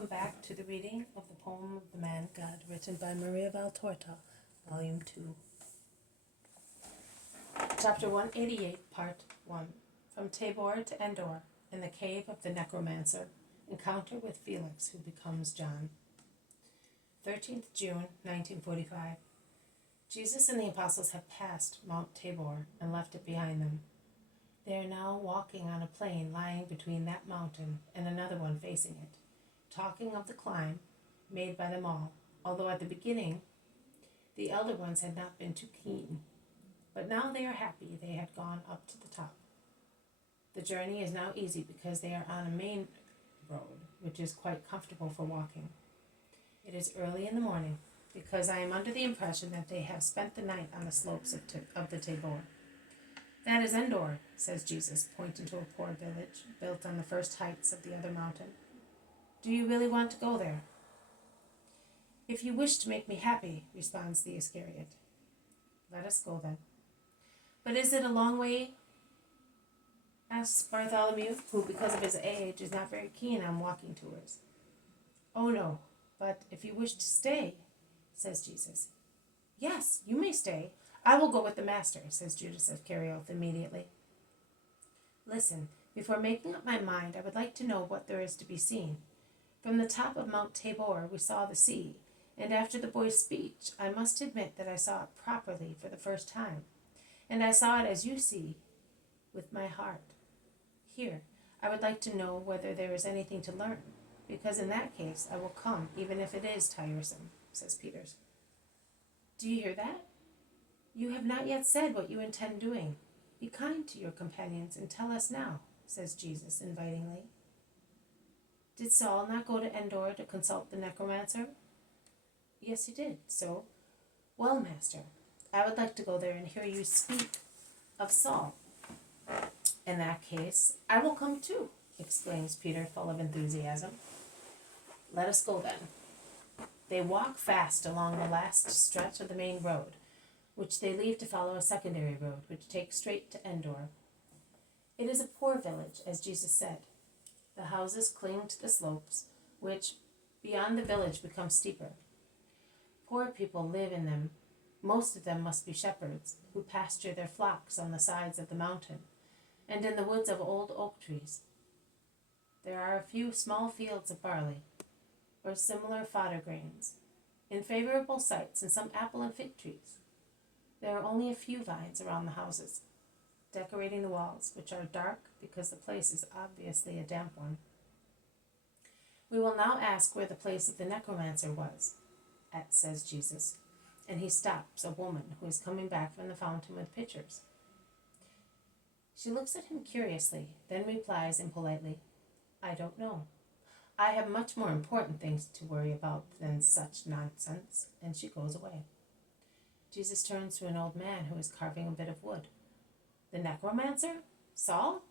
Welcome back to the reading of the poem of the Man God, written by Maria Valtorta, Volume 2. Chapter 188, Part 1. From Tabor to Endor, in the cave of the Necromancer, encounter with Felix, who becomes John. 13th June, 1945. Jesus and the apostles have passed Mount Tabor and left it behind them. They are now walking on a plain lying between that mountain and another one facing it, talking of the climb made by them all, although at the beginning the elder ones had not been too keen. But now they are happy they had gone up to the top. The journey is now easy because they are on a main road, which is quite comfortable for walking. It is early in the morning, because I am under the impression that they have spent the night on the slopes of the Tabor. That is Endor, says Jesus, pointing to a poor village built on the first heights of the other mountain. Do you really want to go there? If you wish to make me happy, responds the Iscariot. Let us go then. But is it a long way? Asks Bartholomew, who, because of his age, is not very keen on walking tours. Oh no, but if you wish to stay, says Jesus. Yes, you may stay. I will go with the master, says Judas Iscariot immediately. Listen, before making up my mind, I would like to know what there is to be seen. From the top of Mount Tabor we saw the sea, and after the boy's speech, I must admit that I saw it properly for the first time, and I saw it as you see, with my heart. Here, I would like to know whether there is anything to learn, because in that case I will come, even if it is tiresome, says Peters. Do you hear that? You have not yet said what you intend doing. Be kind to your companions and tell us now, says Jesus invitingly. Did Saul not go to Endor to consult the Necromancer? Yes, he did. So, well, Master, I would like to go there and hear you speak of Saul. In that case, I will come too, exclaims Peter, full of enthusiasm. Let us go then. They walk fast along the last stretch of the main road, which they leave to follow a secondary road, which takes straight to Endor. It is a poor village, as Jesus said. The houses cling to the slopes, which, beyond the village, become steeper. Poor people live in them. Most of them must be shepherds, who pasture their flocks on the sides of the mountain, and in the woods of old oak trees. There are a few small fields of barley, or similar fodder grains, in favorable sites, and some apple and fig trees. There are only a few vines around the houses, decorating the walls, which are dark because the place is obviously a damp one. We will now ask where the place of the Necromancer was, says Jesus, and he stops a woman who is coming back from the fountain with pitchers. She looks at him curiously, then replies impolitely, I don't know. I have much more important things to worry about than such nonsense, and she goes away. Jesus turns to an old man who is carving a bit of wood. The Necromancer? Saul?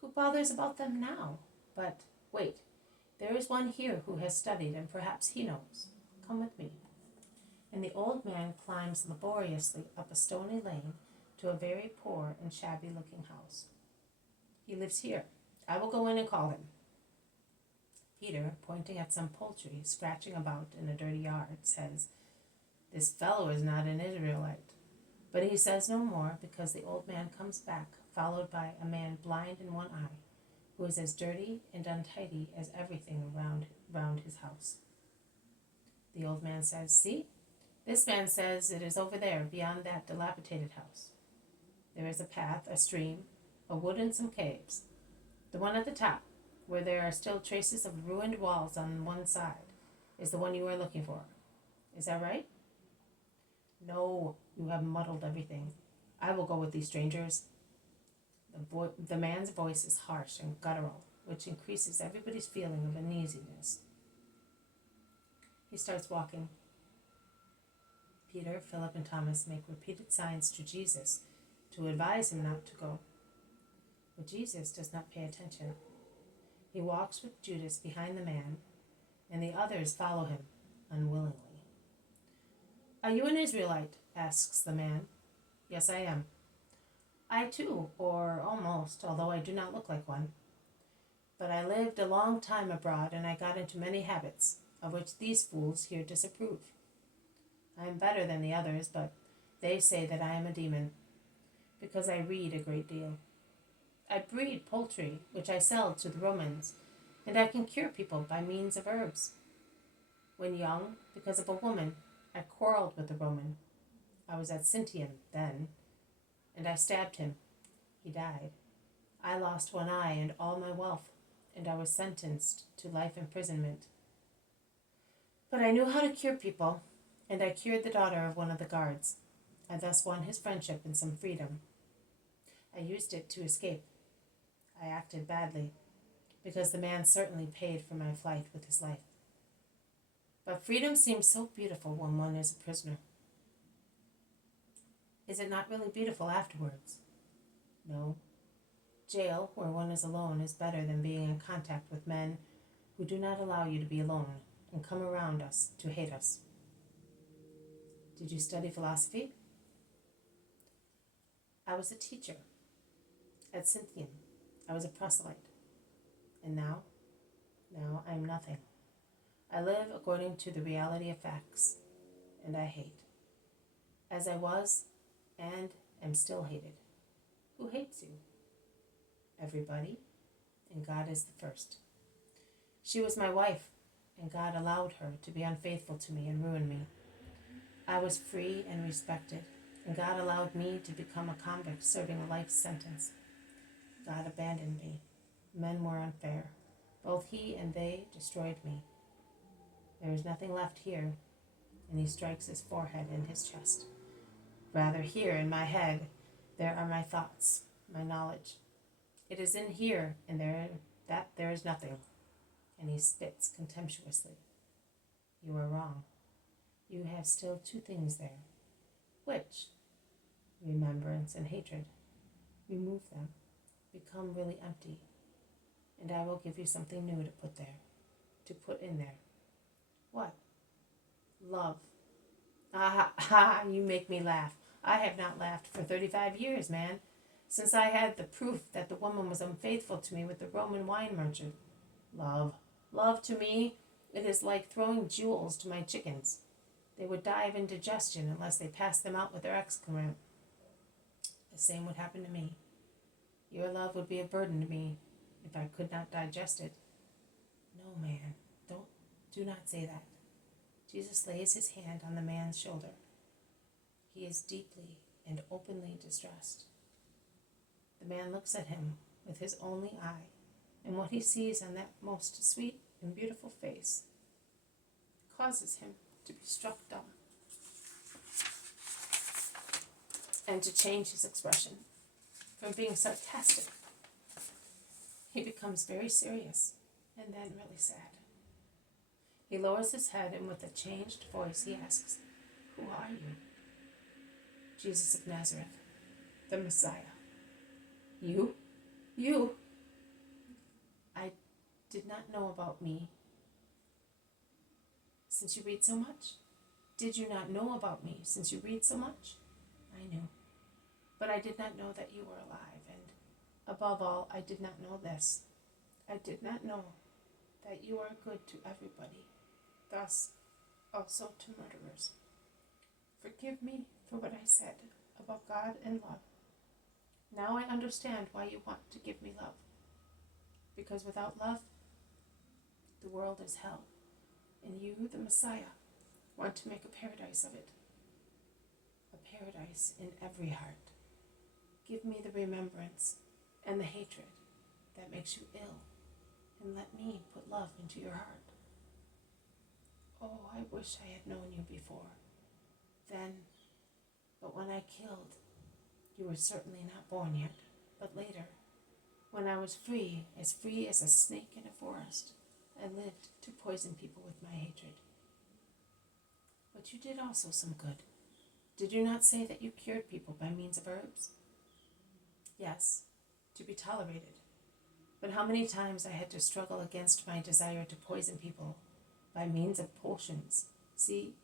Who bothers about them now? But wait, there is one here who has studied, and perhaps he knows. Come with me. And the old man climbs laboriously up a stony lane to a very poor and shabby-looking house. He lives here. I will go in and call him. Peter, pointing at some poultry scratching about in a dirty yard, says, This fellow is not an Israelite. But he says no more, because the old man comes back, followed by a man blind in one eye, who is as dirty and untidy as everything round his house. The old man says, See, this man says it is over there, beyond that dilapidated house. There is a path, a stream, a wood, and some caves. The one at the top, where there are still traces of ruined walls on one side, is the one you are looking for. Is that right? No, you have muddled everything. I will go with these strangers. The man's voice is harsh and guttural, which increases everybody's feeling of uneasiness. He starts walking. Peter, Philip, and Thomas make repeated signs to Jesus to advise him not to go. But Jesus does not pay attention. He walks with Judas behind the man, and the others follow him unwillingly. Are you an Israelite? Asks the man. Yes, I am. I too, or almost, although I do not look like one. But I lived a long time abroad, and I got into many habits, of which these fools here disapprove. I am better than the others, but they say that I am a demon, because I read a great deal. I breed poultry, which I sell to the Romans, and I can cure people by means of herbs. When young, because of a woman, I quarreled with a Roman. I was at Sintium then, and I stabbed him. He died. I lost one eye and all my wealth, and I was sentenced to life imprisonment. But I knew how to cure people, and I cured the daughter of one of the guards. I thus won his friendship and some freedom. I used it to escape. I acted badly, because the man certainly paid for my flight with his life. But freedom seems so beautiful when one is a prisoner. Is it not really beautiful afterwards? No. Jail, where one is alone, is better than being in contact with men who do not allow you to be alone and come around us to hate us. Did you study philosophy? I was a teacher at Cynthium. I was a proselyte. And now? Now I am nothing. I live according to the reality of facts, and I hate. As I was, and am still hated. Who hates you? Everybody, and God is the first. She was my wife, and God allowed her to be unfaithful to me and ruin me. I was free and respected, and God allowed me to become a convict serving a life sentence. God abandoned me. Men were unfair. Both he and they destroyed me. There is nothing left here, and he strikes his forehead and his chest. Rather, here in my head, there are my thoughts, my knowledge. It is in here, and there is nothing. And he spits contemptuously. You are wrong. You have still two things there. Which? Remembrance and hatred. Remove them. Become really empty. And I will give you something new to put there. To put in there. What? Love. You make me laugh. I have not laughed for 35 years, man. Since I had the proof that the woman was unfaithful to me with the Roman wine merchant. Love. Love to me, it is like throwing jewels to my chickens. They would die of indigestion unless they passed them out with their excrement. The same would happen to me. Your love would be a burden to me if I could not digest it. No, man, do not say that. Jesus lays his hand on the man's shoulder. He is deeply and openly distressed. The man looks at him with his only eye, and what he sees on that most sweet and beautiful face causes him to be struck dumb and to change his expression from being sarcastic. He becomes very serious and then really sad. He lowers his head and with a changed voice he asks, "Who are you?" Jesus of Nazareth, the Messiah. You? You? I did not know about me. Since you read so much? Did you not know about me since you read so much? I knew. But I did not know that you were alive, and above all, I did not know this. I did not know that you are good to everybody, thus also to murderers. Forgive me for what I said about God and love. Now I understand why you want to give me love. Because without love, the world is hell, and you, the Messiah, want to make a paradise of it. A paradise in every heart. Give me the remembrance and the hatred that makes you ill, and let me put love into your heart. Oh, I wish I had known you before. Then, but when I killed, you were certainly not born yet, but later, when I was free as a snake in a forest, I lived to poison people with my hatred. But you did also some good. Did you not say that you cured people by means of herbs? Yes, to be tolerated. But how many times I had to struggle against my desire to poison people by means of potions. See,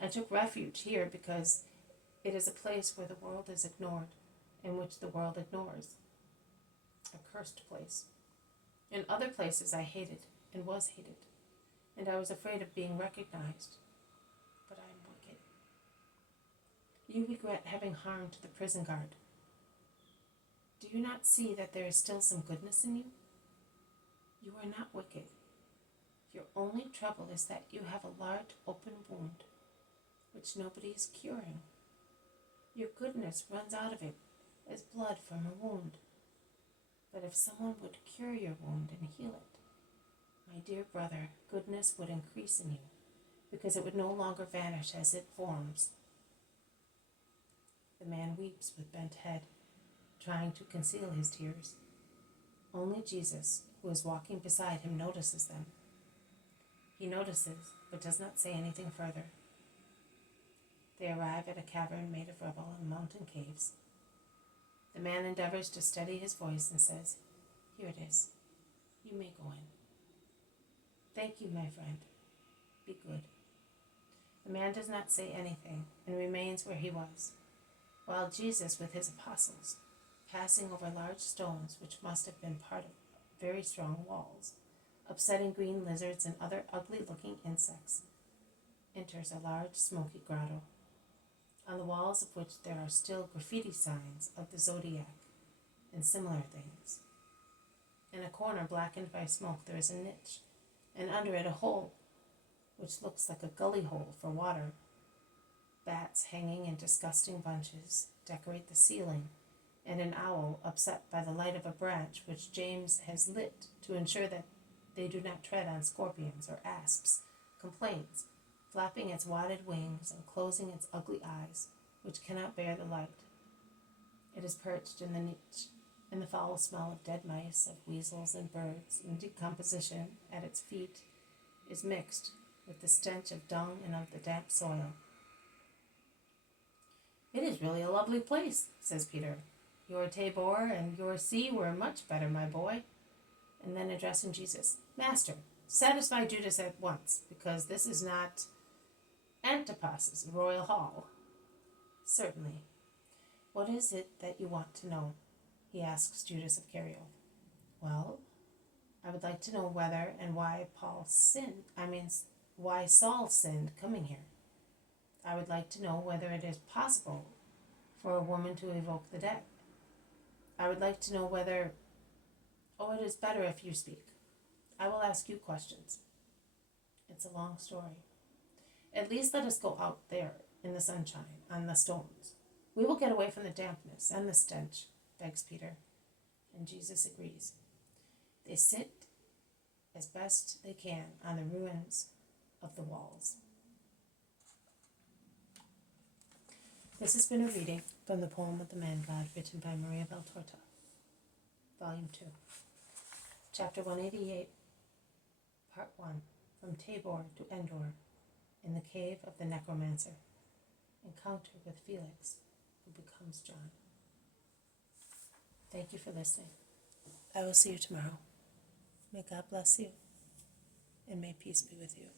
I took refuge here because it is a place where the world is ignored and which the world ignores. A cursed place. In other places I hated and was hated, and I was afraid of being recognized. But I am wicked. You regret having harmed the prison guard. Do you not see that there is still some goodness in you? You are not wicked. Your only trouble is that you have a large open wound, which nobody is curing. Your goodness runs out of it as blood from a wound. But if someone would cure your wound and heal it, my dear brother, goodness would increase in you, because it would no longer vanish as it forms. The man weeps with bent head, trying to conceal his tears. Only Jesus, who is walking beside him, notices them. He notices, but does not say anything further. They arrive at a cavern made of rubble and mountain caves. The man endeavors to steady his voice and says, "Here it is. You may go in." "Thank you, my friend. Be good." The man does not say anything and remains where he was, while Jesus, with his apostles, passing over large stones which must have been part of very strong walls, upsetting green lizards and other ugly-looking insects, enters a large smoky grotto, on the walls of which there are still graffiti signs of the zodiac and similar things. In a corner blackened by smoke there is a niche, and under it a hole, which looks like a gully hole for water. Bats hanging in disgusting bunches decorate the ceiling, and an owl, upset by the light of a branch which James has lit to ensure that they do not tread on scorpions or asps, complains, flapping its wadded wings and closing its ugly eyes, which cannot bear the light. It is perched in the niche, and the foul smell of dead mice, of weasels and birds in decomposition at its feet is mixed with the stench of dung and of the damp soil. "It is really a lovely place," says Peter. "Your Tabor and your sea were much better, my boy." And then addressing Jesus, "Master, satisfy Judas at once, because this is not Antipas's royal hall." "Certainly. What is it that you want to know?" he asks Judas of Kerioth. "Well, I would like to know whether and why why Saul sinned coming here. I would like to know whether it is possible for a woman to evoke the dead. I would like to know whether... Oh, it is better if you speak. I will ask you questions. It's a long story. At least let us go out there in the sunshine, on the stones. We will get away from the dampness and the stench," begs Peter, and Jesus agrees. They sit as best they can on the ruins of the walls. This has been a reading from the poem of the Man God, written by Maria Valtorta, Volume 2, Chapter 188, Part 1, From Tabor to Endor, in the Cave of the Necromancer, Encounter with Felix, who becomes John. Thank you for listening. I will see you tomorrow. May God bless you, and may peace be with you.